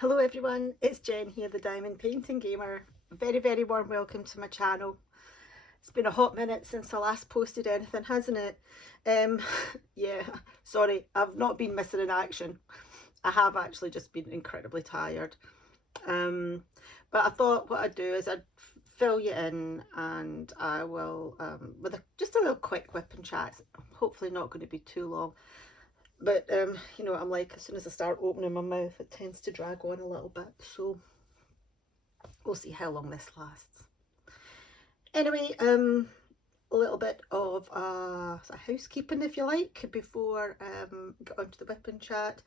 Hello everyone, it's Jen here, the Diamond Painting Gamer. Very warm welcome to my channel. It's been a hot minute since I last posted anything, hasn't it? Yeah, sorry, I've not been missing in action. I have actually just been incredibly tired. But I thought what I'd do is I'd fill you in, and I will, with just a little quick whip and chat. It's hopefully not going to be too long. But you know what I'm like, as soon as I start opening my mouth it tends to drag on a little bit, so we'll see how long this lasts. Anyway, a little bit of housekeeping, if you like, before get onto the whip and chat.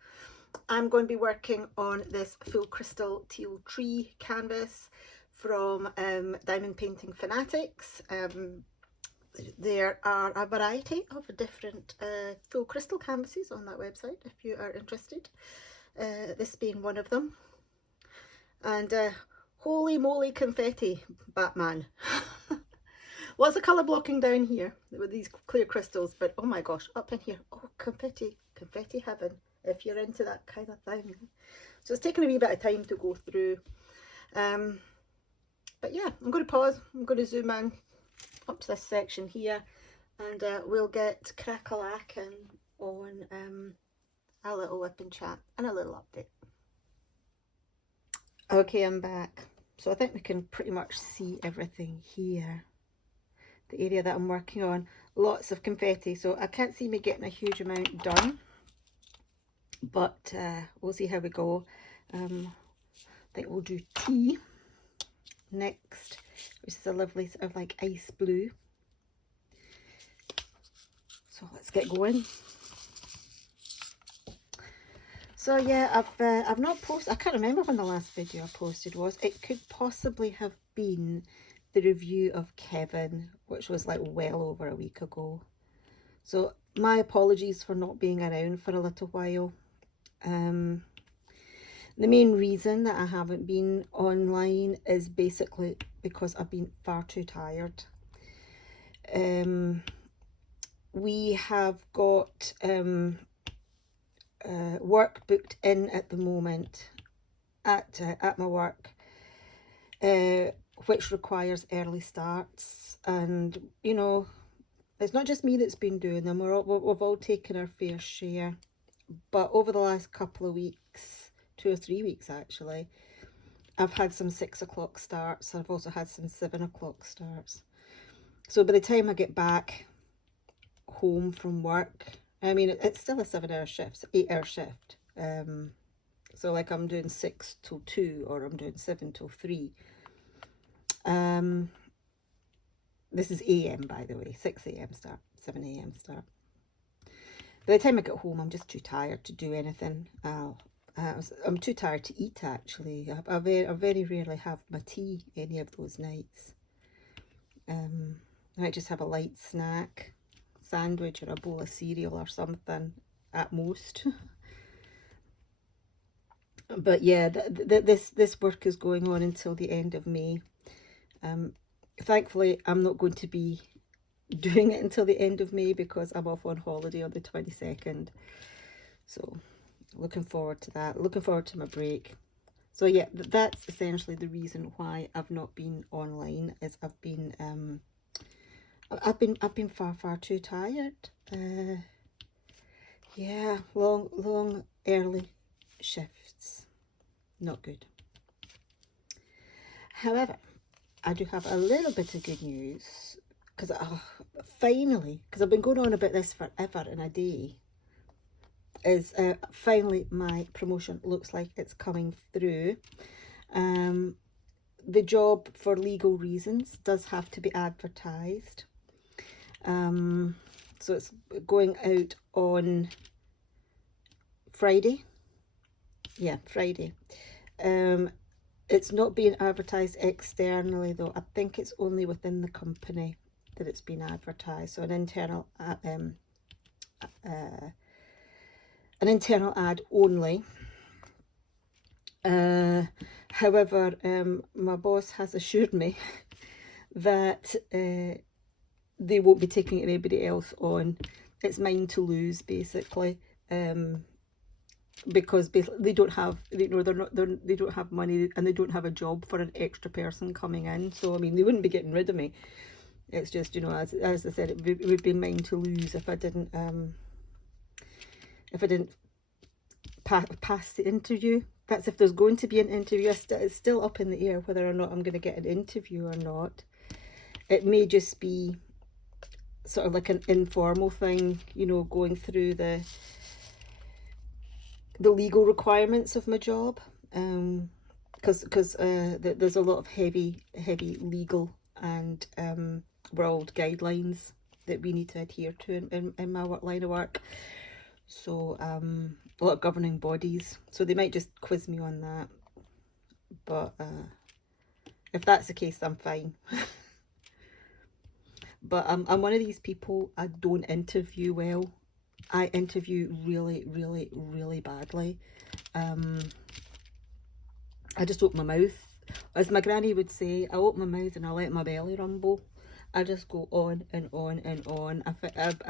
I'm going to be working on this full crystal teal tree canvas from Diamond Painting Fanatics. There are a variety of different full crystal canvases on that website if you are interested, this being one of them. And holy moly confetti, Batman. Lots of colour blocking down here with these clear crystals, but oh my gosh, up in here, oh, confetti heaven, if you're into that kind of thing. So it's taken a wee bit of time to go through. But yeah, I'm going to pause, I'm going to zoom in up to this section here, and we'll get crack-a-lacking on a little whip and chat and a little update. Okay, I'm back. So I think we can pretty much see everything here. The area that I'm working on, lots of confetti, so I can't see me getting a huge amount done, but we'll see how we go. I think we'll do tea next, which is a lovely sort of like ice blue. So let's get going. So yeah, I've not posted, I can't remember when the last video I posted was. It could possibly have been the review of Kevin, which was like well over a week ago. So my apologies for not being around for a little while. The main reason that I haven't been online is basically because I've been far too tired. We have got work booked in at the moment at my work, which requires early starts, and you know, it's not just me that's been doing them. We've all taken our fair share, but over the last couple of weeks, 2 or 3 weeks actually, I've had some 6 o'clock starts. I've also had some 7 o'clock starts. So by the time I get back home from work, I mean, it's still a 7-hour shift, 8-hour shift. So like I'm doing 6 till 2, or I'm doing 7 till 3. This is AM, by the way, 6 AM start, 7 AM start. By the time I get home, I'm just too tired to do anything. I'm too tired to eat, actually. I very rarely have my tea any of those nights. I might just have a light snack, sandwich or a bowl of cereal or something at most. But yeah, this work is going on until the end of May. Thankfully, I'm not going to be doing it until the end of May because I'm off on holiday on the 22nd. So looking forward to that, looking forward to my break. So yeah, that's essentially the reason why I've not been online, is I've been far too tired. Yeah, long early shifts, not good. However, I do have a little bit of good news, because finally, because I've been going on about this forever and a day, is finally my promotion looks like it's coming through. The job, for legal reasons, does have to be advertised. So it's going out on Friday. Yeah, Friday. It's not being advertised externally though. I think it's only within the company that it's been advertised. So an internal ad only. However, my boss has assured me that they won't be taking anybody else on. It's mine to lose, basically. because basically they don't have, you know, they don't have money, and they don't have a job for an extra person coming in. So I mean, they wouldn't be getting rid of me. It's just, you know, as I said, it would be mine to lose if I didn't pass the interview. That's if there's going to be an interview. It's still up in the air whether or not I'm going to get an interview or not. It may just be sort of like an informal thing, you know, going through the legal requirements of my job, because there's a lot of heavy legal and world guidelines that we need to adhere to in my line of work. So a lot of governing bodies, so they might just quiz me on that, but if that's the case, I'm fine. But I'm one of these people, I don't interview well. I interview really, really, really badly. I just open my mouth. As my granny would say, I open my mouth and I let my belly rumble. I just go on and on and on. I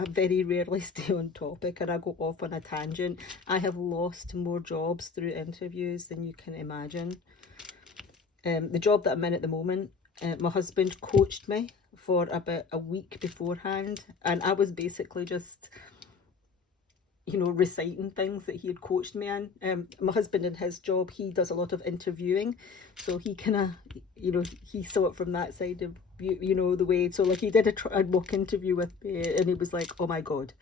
very rarely stay on topic, and I go off on a tangent. I have lost more jobs through interviews than you can imagine. The job that I'm in at the moment, my husband coached me for about a week beforehand, and I was basically just, you know, reciting things that he had coached me in. My husband, in his job, he does a lot of interviewing, so he kind of, you know, he saw it from that side of view, you know, the way. So like, he did a mock interview with me, and he was like, oh my god,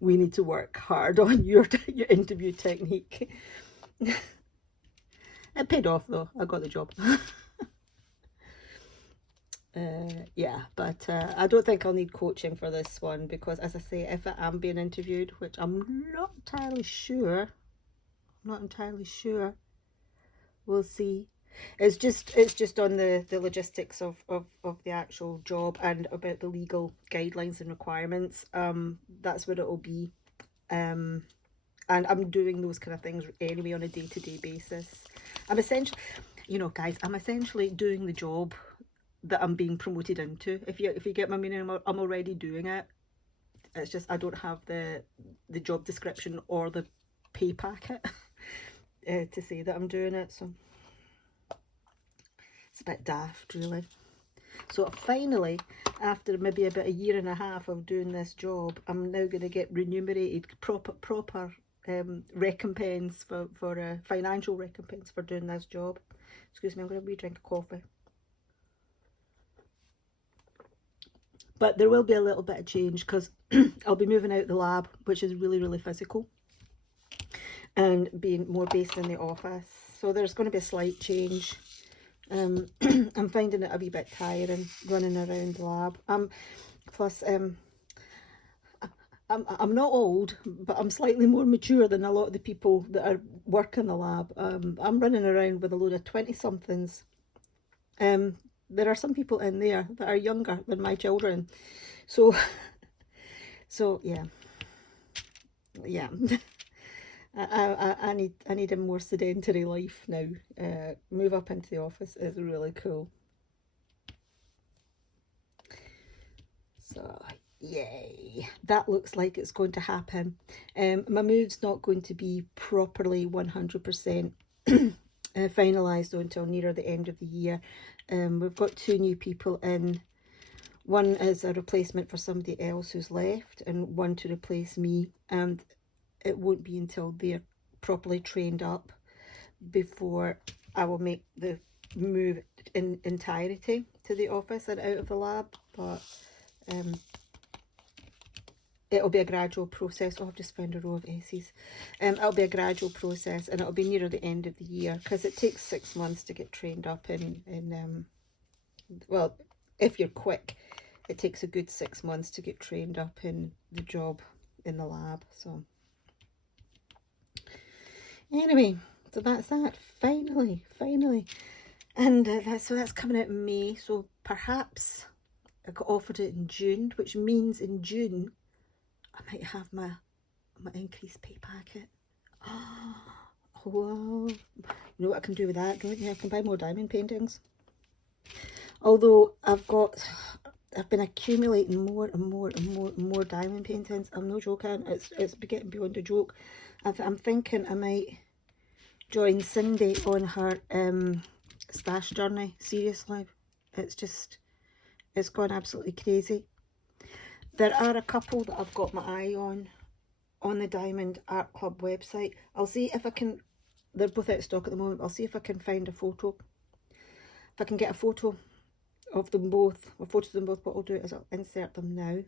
we need to work hard on your interview technique. It paid off though, I got the job. Yeah, but I don't think I'll need coaching for this one, because as I say, if I am being interviewed, which I'm not entirely sure, we'll see. It's just on the logistics of the actual job and about the legal guidelines and requirements. That's what it'll be. And I'm doing those kind of things anyway on a day-to-day basis. I'm essentially, you know, guys, I'm essentially doing the job that I'm being promoted into. If you get my meaning, I'm already doing it. It's just I don't have the job description or the pay packet to say that I'm doing it. So it's a bit daft, really. So finally, after maybe about a year and a half of doing this job, I'm now going to get remunerated, proper recompense for a financial recompense for doing this job. Excuse me, I'm going to drink a coffee. But there will be a little bit of change, because I'll be moving out the lab, which is really, really physical, and being more based in the office. So there's going to be a slight change. I'm finding it a wee bit tiring running around the lab. Plus, I'm not old, but I'm slightly more mature than a lot of the people that are work in the lab. I'm running around with a load of 20-somethings. There are some people in there that are younger than my children. So yeah. I need a more sedentary life now. Move up into the office is really cool. So yay, that looks like it's going to happen. My move's not going to be properly 100% finalised until nearer the end of the year. We've got 2 new people in. One is a replacement for somebody else who's left, and one to replace me. And it won't be until they're properly trained up before I will make the move in entirety to the office and out of the lab. But it'll be a gradual process. Oh, I've just found a row of S's. It'll be a gradual process, and it'll be nearer the end of the year, because it takes 6 months to get trained up in well, if you're quick, it takes a good 6 months to get trained up in the job in the lab. So anyway, so that's that. Finally, and that's coming out in May. So perhaps I got offered it in June, which means in June I might have my increased pay packet. Oh wow! You know what I can do with that, don't you? I can buy more diamond paintings. Although I've got I've been accumulating more and more and more and more diamond paintings. I'm no joking. It's getting beyond a joke. I'm thinking I might join Cindy on her stash journey. Seriously, it's gone absolutely crazy. There are a couple that I've got my eye on the Diamond Art Club website. I'll see if I can, they're both out of stock at the moment, I'll see if I can find a photo. If I can get a photo of them both, or photos of them both, what I'll do is I'll insert them now.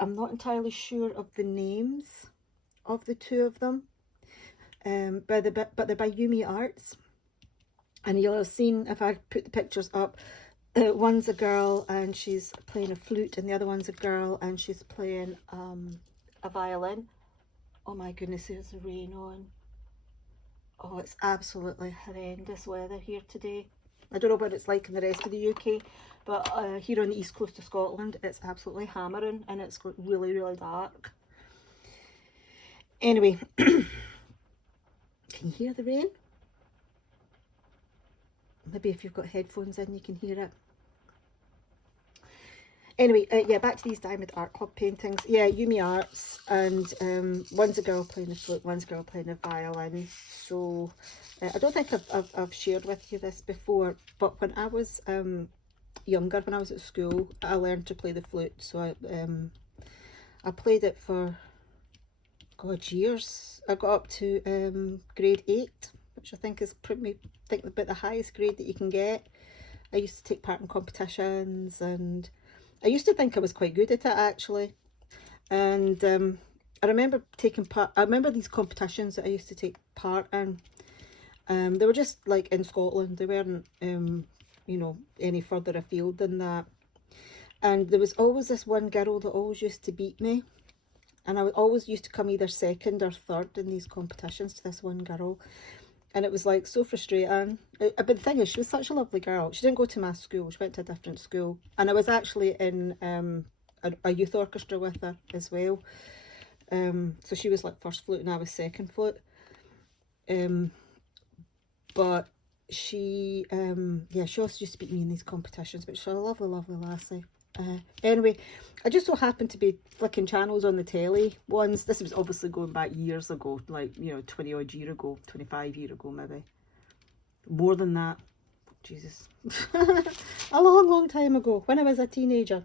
I'm not entirely sure of the names of the two of them, but they're by Yumi Arts. And you'll have seen, if I put the pictures up, one's a girl and she's playing a flute, and the other one's a girl and she's playing a violin. Oh my goodness, there's the rain on. Oh, it's absolutely horrendous weather here today. I don't know what it's like in the rest of the UK, but here on the east coast of Scotland, it's absolutely hammering and it's really, really dark. Anyway, can you hear the rain? Maybe if you've got headphones in, you can hear it. Anyway, yeah, back to these Diamond Art Club paintings. Yeah, Yumi Arts, and one's a girl playing the flute, one's a girl playing the violin. So I don't think I've shared with you this before, but when I was younger, when I was at school, I learned to play the flute. So I played it for, God, years. I got up to grade 8, which I think is about the highest grade that you can get. I used to take part in competitions, and I used to think I was quite good at it actually. And I remember taking part, I remember these competitions that I used to take part in. They were just like in Scotland, they weren't you know, any further afield than that. And there was always this one girl that always used to beat me, and I always used to come either second or third in these competitions to this one girl. And it was like so frustrating. But the thing is, she was such a lovely girl. She didn't go to my school, she went to a different school. And I was actually in a youth orchestra with her as well. So she was like first flute and I was second flute. But she, yeah, she also used to beat me in these competitions, but she's a lovely, lovely lassie. Anyway, I just so happened to be flicking channels on the telly once. This was obviously going back years ago, like, you know, 20 odd year ago, 25 year ago maybe. More than that. Jesus. A long, long time ago, when I was a teenager.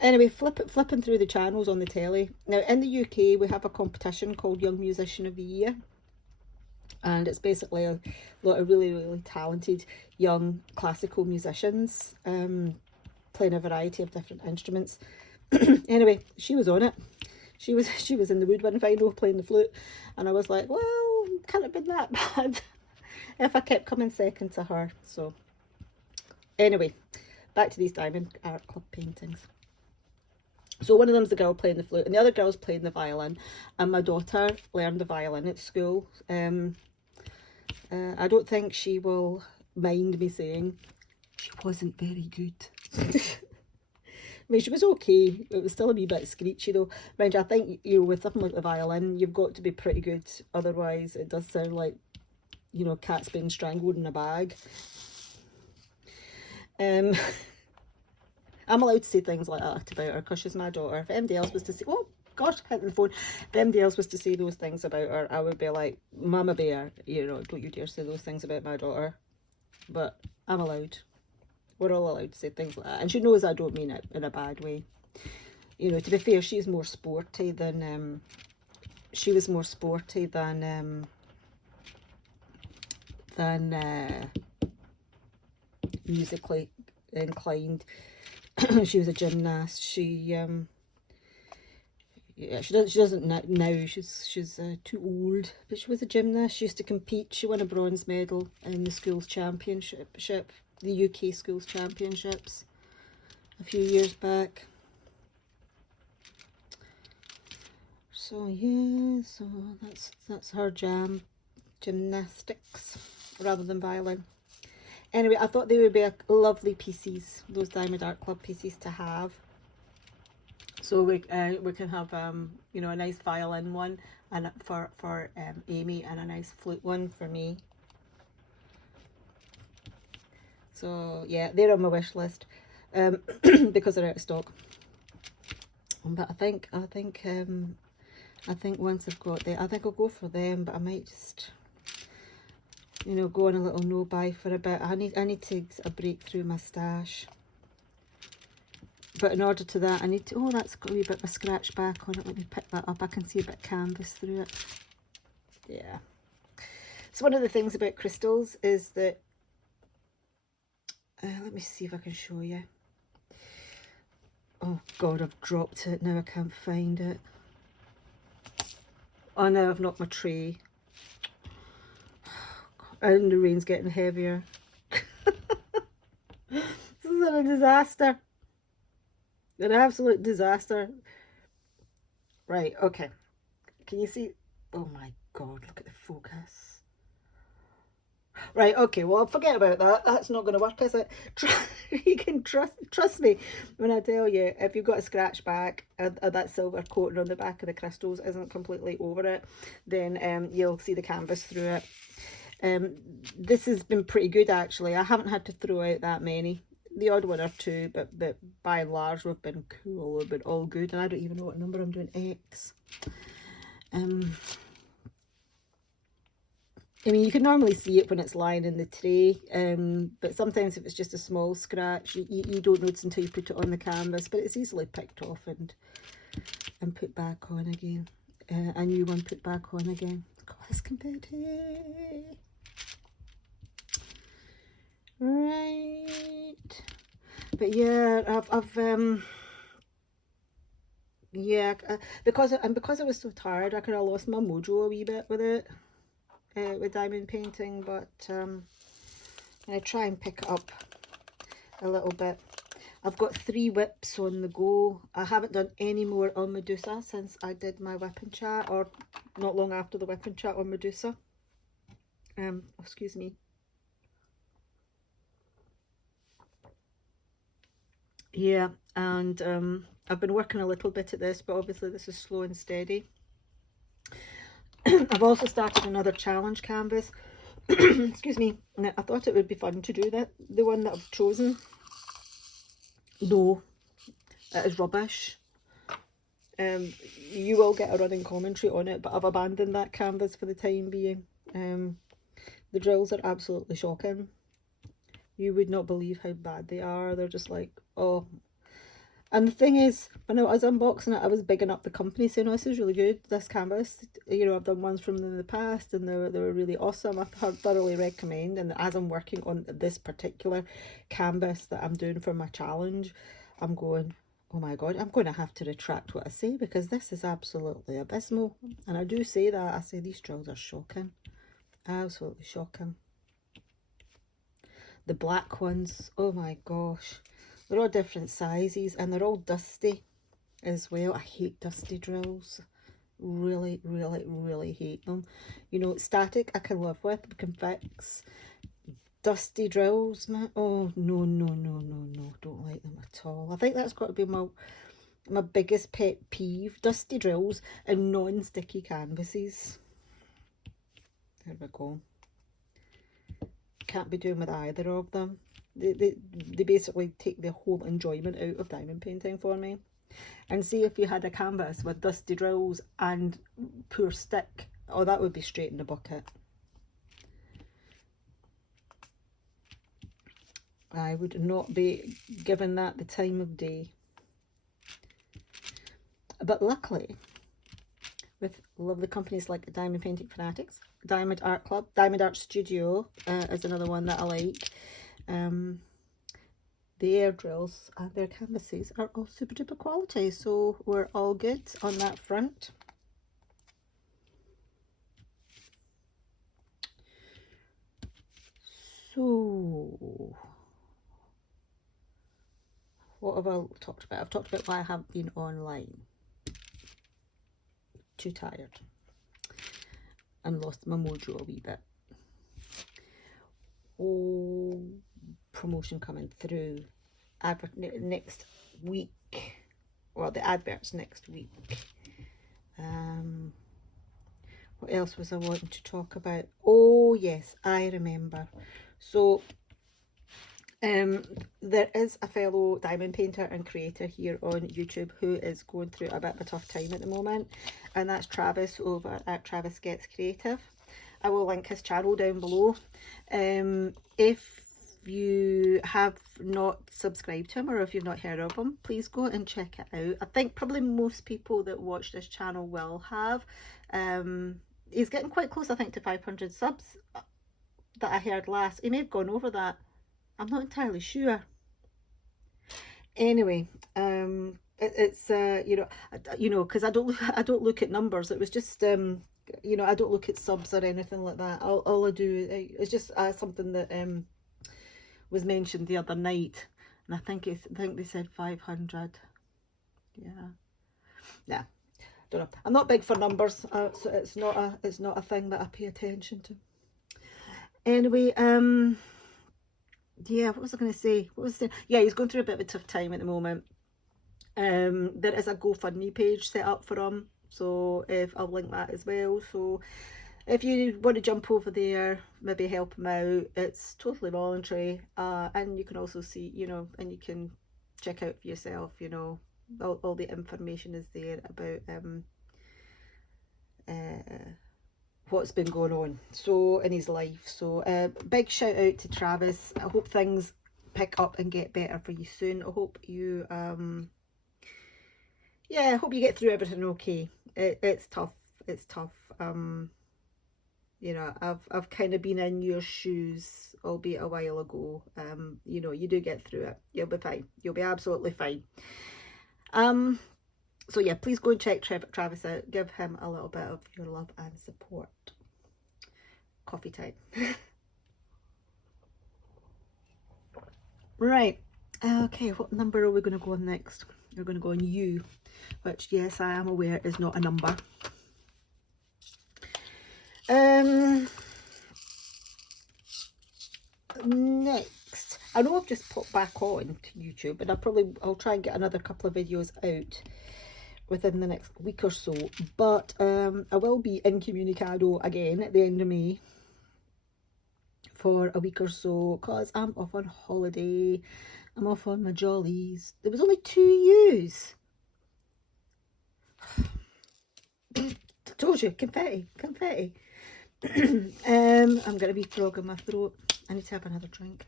Anyway, flipping through the channels on the telly. Now, in the UK, we have a competition called Young Musician of the Year. And it's basically a lot of really, really talented young classical musicians playing a variety of different instruments. Anyway, she was on it. She was in the woodwind final playing the flute, and I was like, well, can't have been that bad if I kept coming second to her. So anyway, back to these Diamond Art Club paintings. So one of them's the girl playing the flute and the other girl's playing the violin, and my daughter learned the violin at school. I don't think she will mind me saying she wasn't very good. I mean, she was okay. It was still a wee bit screechy though. Mind you, I think, you know, with something like the violin, you've got to be pretty good. Otherwise, it does sound like, you know, cats being strangled in a bag. I'm allowed to say things like that about her because she's my daughter. If anybody else was to say, oh gosh, hit the phone. If anybody else was to say those things about her, I would be like, Mama Bear, you know, don't you dare say those things about my daughter. But I'm allowed. We're all allowed to say things like that. And she knows I don't mean it in a bad way. You know, to be fair, she's more sporty than, she was more sporty than musically inclined. She was a gymnast. She yeah, she doesn't now. She's too old, but she was a gymnast. She used to compete. She won a bronze medal in the schools championship, the UK schools championships, a few years back. So yeah, so that's her jam, gymnastics rather than violin. Anyway, I thought they would be lovely pieces, those Diamond Art Club pieces to have. So we can have you know, a nice violin one and for Amy, and a nice flute one for me. So yeah, they're on my wish list, because they're out of stock. But I think once I've got them, I think I'll go for them. But I might just, you know, go on a little no buy for a bit. I need to a break through my stash. But in order to that, I need to, oh, that's got a wee bit of a scratch back on it. Let me pick that up. I can see a bit of canvas through it. Yeah. So one of the things about crystals is that, let me see if I can show you. Oh God, I've dropped it. Now I can't find it. Oh no, I've knocked my tray. And the rain's getting heavier. This is a disaster. An absolute disaster. Right, okay. Can you see? Oh my God, look at the focus. Right, okay, well, forget about that. That's not going to work, is it? You can trust me when I tell you, if you've got a scratch back and that silver coating on the back of the crystals isn't completely over it, then you'll see the canvas through it. This has been pretty good, actually. I haven't had to throw out that many. The odd one or two, but by and large, we've been cool. We've been all good, and I don't even know what number I'm doing. X. I mean, you can normally see it when it's lying in the tray, but sometimes if it's just a small scratch, you don't notice until you put it on the canvas, but it's easily picked off and put back on again. A new one put back on again. God, this confetti. Right. But yeah, yeah, because I was so tired, I kind of lost my mojo a wee bit with it. With diamond painting, but I'm going to try and pick it up a little bit. I've got 3 WIPs on the go. I haven't done any more on Medusa since I did my WIP and chat, or not long after the WIP and chat on Medusa. Excuse me. Yeah, and I've been working a little bit at this, but obviously this is slow and steady. I've also started another challenge canvas. Excuse me. Now, I thought it would be fun to do that. The one that I've chosen. No, it is rubbish. You will get a running commentary on it, but I've abandoned that canvas for the time being. The drills are absolutely shocking. You would not believe how bad they are. They're just like, oh. And the thing is, when I was unboxing it, I was bigging up the company, saying, "Oh, this is really good, this canvas. You know, I've done ones from them in the past, and they were really awesome. I thoroughly recommend." And as I'm working on this particular canvas that I'm doing for my challenge, I'm going, oh my God, I'm going to have to retract what I say, because this is absolutely abysmal. And I do say that. I say these drills are shocking. Absolutely shocking. The black ones, oh my gosh. They're all different sizes, and they're all dusty as well. I hate dusty drills. Really, really, really hate them. You know, static I can live with, we can fix. Dusty drills, man. Oh, no, no, no, no, no. Don't like them at all. I think that's got to be my biggest pet peeve. Dusty drills and non-sticky canvases. There we go. Can't be doing with either of them. They basically take the whole enjoyment out of diamond painting for me. And see, if you had a canvas with dusty drills and poor stick, oh, that would be straight in the bucket. I would not be given that the time of day. But luckily, with lovely companies like Diamond Painting Fanatics, Diamond Art Club, Diamond Art Studio is another one that I like. The air drills and their canvases are all super duper quality, so we're all good on that front. So what have I talked about? I've talked about why I haven't been online. Too tired and lost my mojo a wee bit. Oh, promotion coming through next week. Well, the adverts next week. What else was I wanting to talk about? Oh yes, I remember. So There is a fellow diamond painter and creator here on YouTube who is going through a bit of a tough time at the moment, and that's Travis over at Travis Gets Creative. I will link his channel down below. If you have not subscribed to him, or if you've not heard of him, please go and check it out. I think probably most people that watch this channel will have. He's getting quite close, I think, to 500 subs that I heard last. He may have gone over that. I'm not entirely sure. Anyway, it's because I don't look at numbers. It was just I don't look at subs or anything like that. All I do is just something that was mentioned the other night, and I think they said 500. Yeah, don't know. I'm not big for numbers, so it's not a thing that I pay attention to. Anyway, yeah, what was I going to say? Yeah, he's going through a bit of a tough time at the moment. There is a GoFundMe page set up for him, so I'll link that as well. So if you want to jump over there, maybe help him out, it's totally voluntary, and you can also see, and you can check out for yourself, all the information is there about what's been going on in his life. So big shout out to Travis. I hope things pick up and get better for you soon. I hope you I hope you get through everything okay. It's tough. I've kind of been in your shoes, albeit a while ago. You do get through it. You'll be fine. You'll be absolutely fine. So yeah, please go and check Travis out. Give him a little bit of your love and support. Coffee time. Right. Okay, what number are we going to go on next? We're going to go on U, which, yes, I am aware is not a number. Next, I know I've just popped back on to YouTube, and I'll try and get another couple of videos out within the next week or so, but I will be incommunicado again at the end of May for a week or so, because I'm off on holiday. I'm off on my jollies. There was only 2 U's. Told you, confetti. I'm gonna be frog in my throat. I need to have another drink.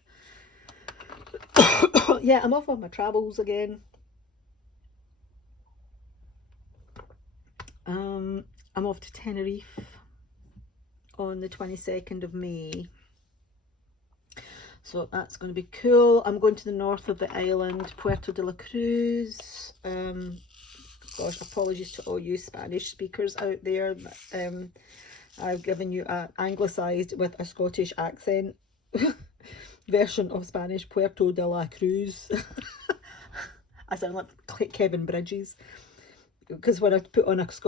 Yeah, I'm off on my travels again. I'm off to Tenerife on the 22nd of May. So that's going to be cool. I'm going to the north of the island, Puerto de la Cruz. Gosh, apologies to all you Spanish speakers out there. I've given you an anglicised with a Scottish accent version of Spanish, Puerto de la Cruz. I sound like Kevin Bridges. Because when I put on because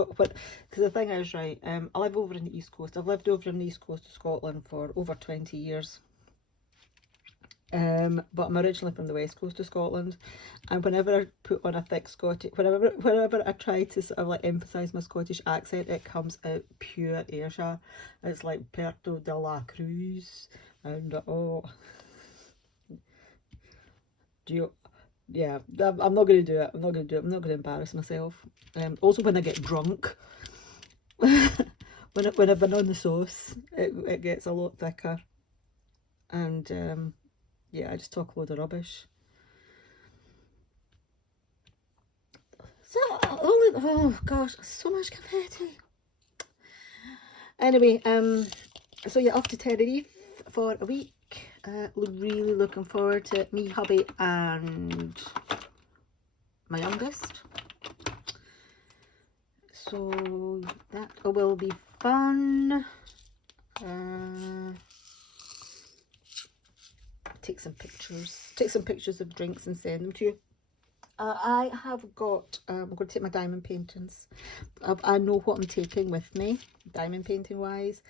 the thing is, right, I live over in the East Coast. I've lived over in the East Coast of Scotland for over 20 years. But I'm originally from the West Coast of Scotland, and whenever I put on a thick Scottish, whenever I try to sort of like emphasise my Scottish accent, it comes out pure Ayrshire. It's like Puerto de la Cruz, and yeah, I'm not going to do it. I'm not going to embarrass myself. Also, when I get drunk, when I've been on the sauce, it gets a lot thicker, and yeah, I just talk a load of rubbish. So, oh gosh, so much confetti. Anyway, so yeah, off to Tenerife for a week. Really looking forward to it. Me, hubby, and my youngest. So that will be fun. Take some pictures of drinks and send them to you. I have got, I'm going to take my diamond paintings. I know what I'm taking with me, diamond painting wise.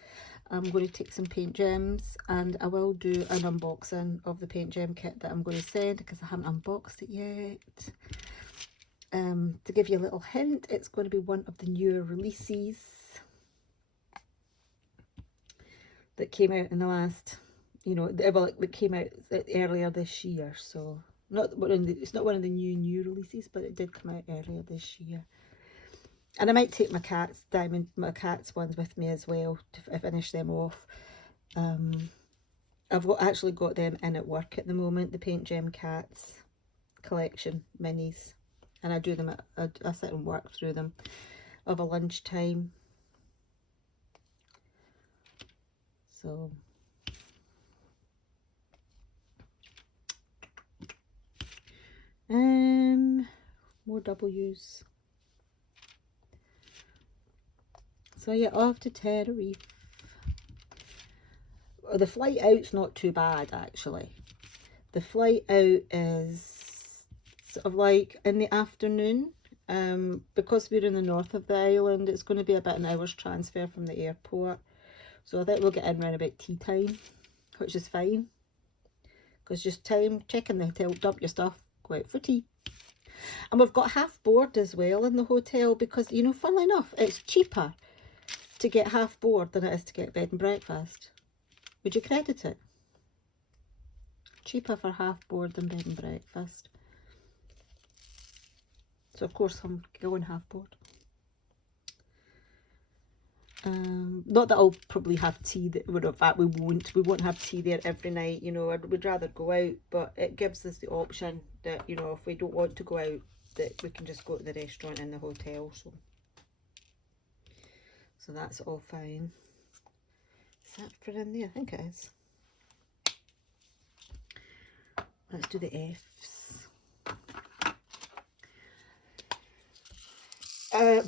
I'm going to take some paint gems, and I will do an unboxing of the paint gem kit that I'm going to send, because I haven't unboxed it yet. To give you a little hint, it's going to be one of the newer releases that came out in the last you know, well, it came out earlier this year, so it's not one of the new releases, but it did come out earlier this year. And I might take my cat's ones with me as well to finish them off. I've actually got them in at work at the moment, the Paint Gem Cats collection minis, and I do them I sit and work through them of a lunchtime. So more W's. So yeah, off to Tenerife. The flight out's not too bad, actually. The flight out is sort of like in the afternoon. Because we're in the north of the island, it's going to be about an hour's transfer from the airport. So I think we'll get in around about tea time, which is fine. Because just time, check in the hotel, dump your stuff, go out for tea. And we've got half board as well in the hotel because, you know, funnily enough, it's cheaper to get half board than it is to get bed and breakfast. Would you credit it? Cheaper for half board than bed and breakfast. So of course I'm going half board. Not that I'll probably have tea there. Well, in fact, we won't have tea there every night, you know. We'd rather go out, but it gives us the option that, you know, if we don't want to go out, that we can just go to the restaurant in the hotel. So that's all fine. Is that for in there? I think it is. Let's do the F's.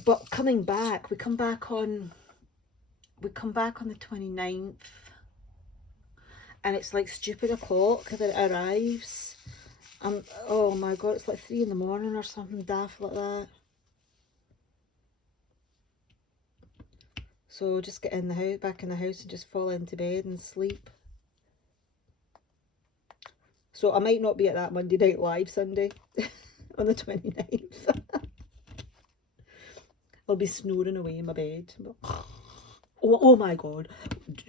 But coming back, we come back on the 29th, and it's like stupid o'clock that it arrives. Oh my god, it's like 3 in the morning or something daft like that. So just get in the house, back in the house, and just fall into bed and sleep. So I might not be at that Monday Night Live Sunday on the 29th. I'll be snoring away in my bed. Oh my god.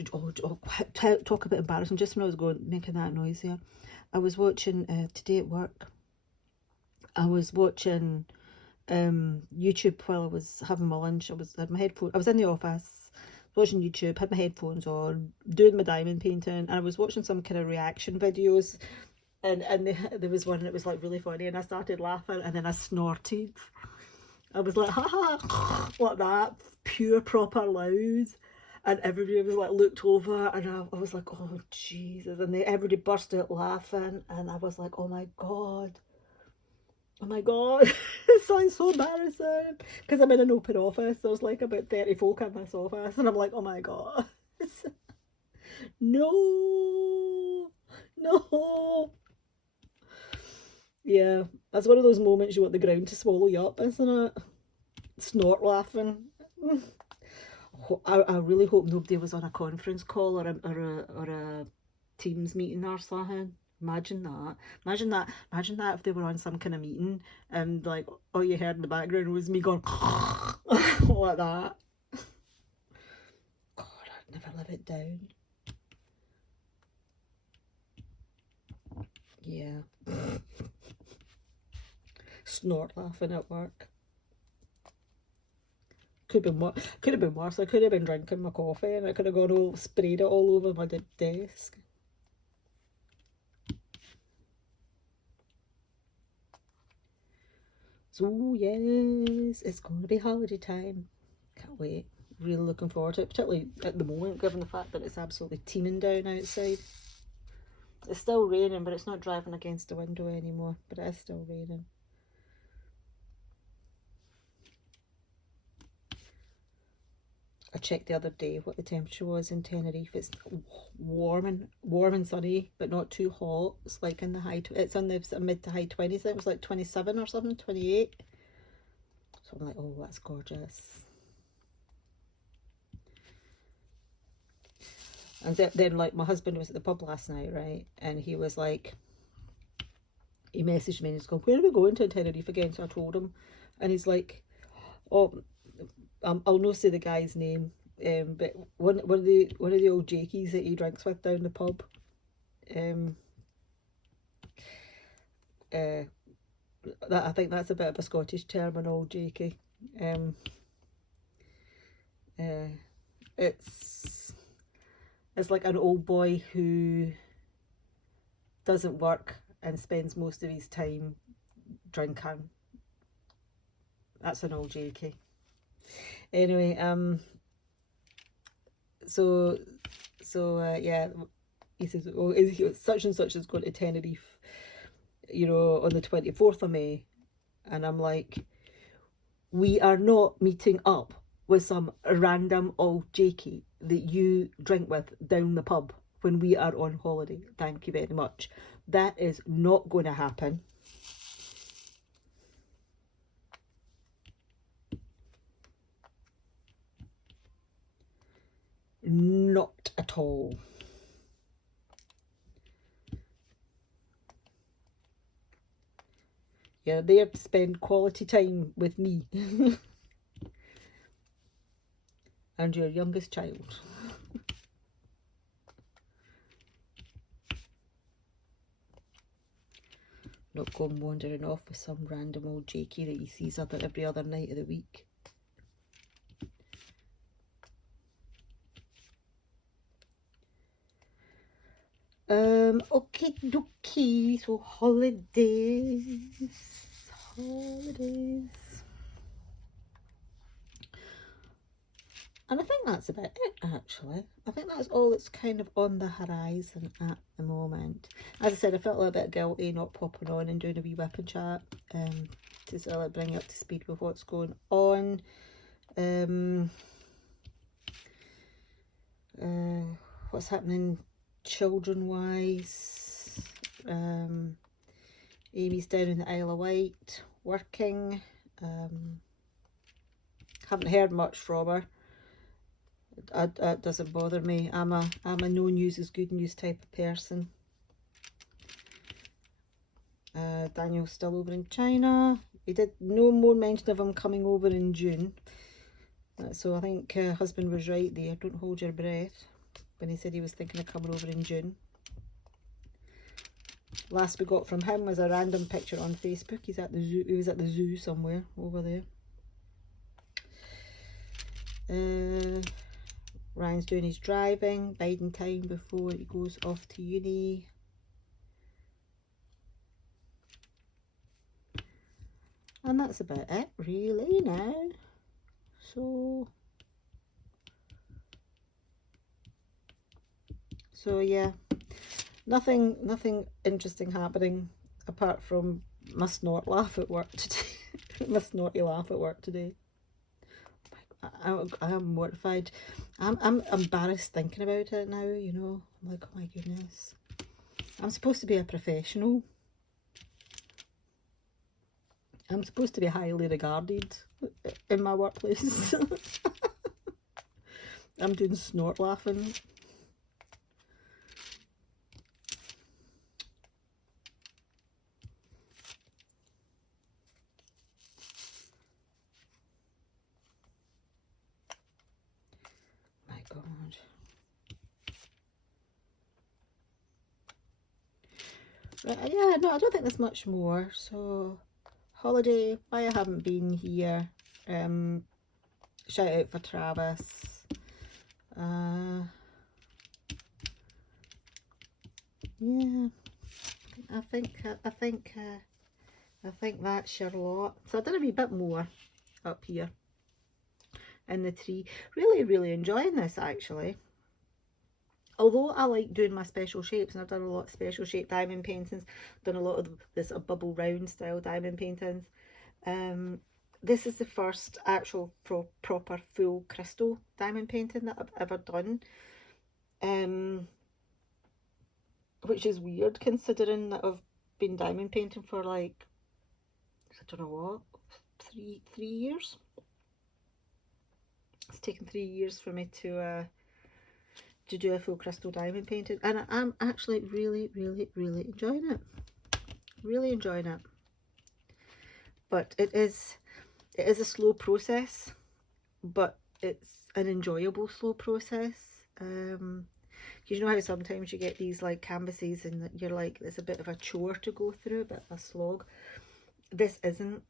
Talk about embarrassing. Just when I was making that noise here, I was watching today at work. I was watching YouTube while I was having my lunch. I had my headphones. I was in the office watching YouTube, had my headphones on, doing my diamond painting, and I was watching some kind of reaction videos. And there was one that was like really funny, and I started laughing, and then I snorted. I was like, ha ha, like that, pure proper loud. And everybody was like, looked over, and I was like, oh Jesus. And everybody burst out laughing, and I was like, oh my god. Oh my god. It sounds so embarrassing. Because I'm in an open office, so there's like about 30 folk in this office, and I'm like, oh my god. No. No. Yeah, that's one of those moments you want the ground to swallow you up, isn't it? Snort laughing. I really hope nobody was on a conference call or a Teams meeting or something. Imagine that. Imagine that if they were on some kind of meeting and like all you heard in the background was me going like that. God, I'd never live it down. Yeah. Snort laughing at work. Could have been worse. I could have been drinking my coffee and I could have sprayed it all over my desk. So yes, it's going to be holiday time. Can't wait. Really looking forward to it, particularly at the moment, given the fact that it's absolutely teeming down outside. It's still raining, but it's not driving against the window anymore, but it is still raining. I checked the other day what the temperature was in Tenerife. It's warm and sunny, but not too hot. It's like in the it's on the mid to high 20s. I think it was like 27 or something, 28. So I'm like, oh, that's gorgeous. And then like my husband was at the pub last night, right? And he was like, he messaged me and he's going, where are we going to Tenerife again? So I told him, and he's like, oh, I'll not say the guy's name, but one of the old jakies that he drinks with down the pub, That, I think that's a bit of a Scottish term and all, Jakey. It's like an old boy who doesn't work and spends most of his time drinking. That's an old Jakey. Anyway, yeah, he says, oh, such and such is going to Tenerife, you know, on the 24th of May. And I'm like, we are not meeting up with some random old Jakey that you drink with down the pub when we are on holiday. Thank you very much. That is not going to happen. Not at all. You're there to spend quality time with me and your youngest child. Not going wandering off with some random old Jakey that he sees every other night of the week. Okay dokie, so holidays. And I think that's about it, actually. I think that's all that's kind of on the horizon at the moment. As I said, I felt a little bit guilty not popping on and doing a wee WIP and chat to sort of bring you up to speed with what's going on. What's happening children-wise. Amy's down in the Isle of Wight working. Haven't heard much from her. That doesn't bother me. I'm a no news is good news type of person. Daniel's still over in China. We did no more mention of him coming over in June. So I think husband was right there. Don't hold your breath when he said he was thinking of coming over in June. Last we got from him was a random picture on Facebook. He's at the zoo. He was at the zoo somewhere over there. Ryan's doing his driving, biding time before he goes off to uni. And that's about it, really, now. So yeah, nothing interesting happening apart from my snort laugh at work today. My snorty laugh at work today. I'm mortified. I'm embarrassed thinking about it now, you know. I'm like, oh my goodness. I'm supposed to be a professional. I'm supposed to be highly regarded in my workplace. I'm doing snort laughing. My God. Right, yeah, no, I don't think there's much more. So, holiday, why I haven't been here. Shout out for Travis. Yeah, I think that's your lot. So I did a wee bit more up here in the tree. Really enjoying this, actually. Although I like doing my special shapes, and I've done a lot of special shape diamond paintings, done a lot of this bubble round style diamond paintings. This is the first actual proper full crystal diamond painting that I've ever done. Which is weird considering that I've been diamond painting for like, I don't know what, three years. It's taken 3 years for me to do a full crystal diamond painting, and I'm actually really enjoying it. Really enjoying it. But it is a slow process, but it's an enjoyable slow process. Because you know how sometimes you get these like canvases and you're like, it's a bit of a chore to go through, a bit of a slog. This isn't.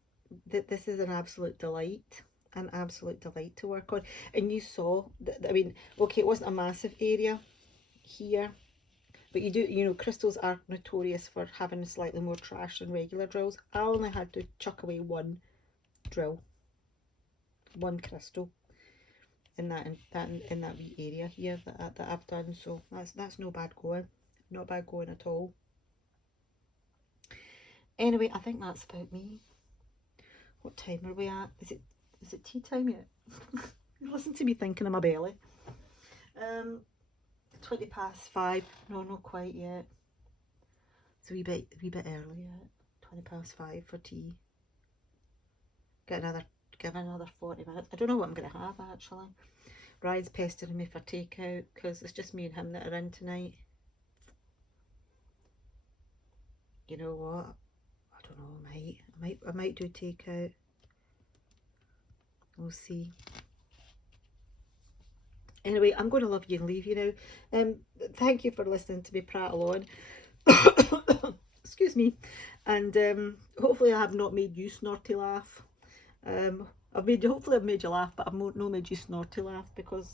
This is an absolute delight. An absolute delight to work on. And you saw, I mean, okay, it wasn't a massive area here, but you do, you know, crystals are notorious for having slightly more trash than regular drills. I only had to chuck away one drill, one crystal in that wee area here that I've done. So that's no bad going, not bad going at all. Anyway, I think that's about me. What time are we at? Is it tea time yet? Listen to me thinking in my belly. 5:20. No, not quite yet. It's a wee bit early yet. 5:20 for tea. Give another 40 minutes. I don't know what I'm going to have actually. Ryan's pestering me for takeout because it's just me and him that are in tonight. You know what? I don't know. I might do takeout. We'll see. Anyway, I'm going to love you and leave you now. Thank you for listening to me prattle on. Excuse me. And hopefully I have not made you snorty laugh. Hopefully I've made you laugh, but I've not made you snorty laugh, because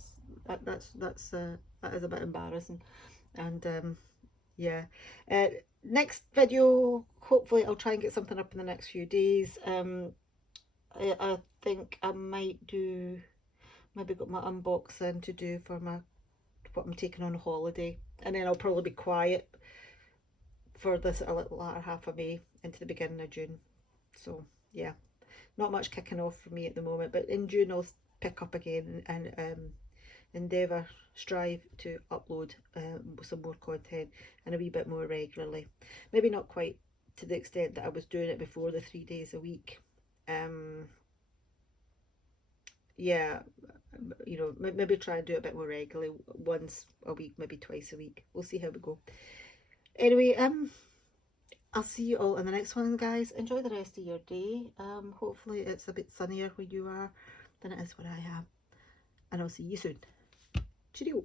that is a bit embarrassing. And yeah. Next video, hopefully I'll try and get something up in the next few days. I think I might do, maybe got my unboxing to do for what I'm taking on holiday, and then I'll probably be quiet for this latter half of May into the beginning of June. So yeah, not much kicking off for me at the moment, but in June I'll pick up again and strive to upload some more content and a wee bit more regularly. Maybe not quite to the extent that I was doing it before, the 3 days a week. Yeah, you know, maybe try and do it a bit more regularly, once a week, maybe twice a week. We'll see how we go. Anyway, I'll see you all in the next one, guys. Enjoy the rest of your day. Hopefully it's a bit sunnier where you are than it is where I am, and I'll see you soon. Cheerio.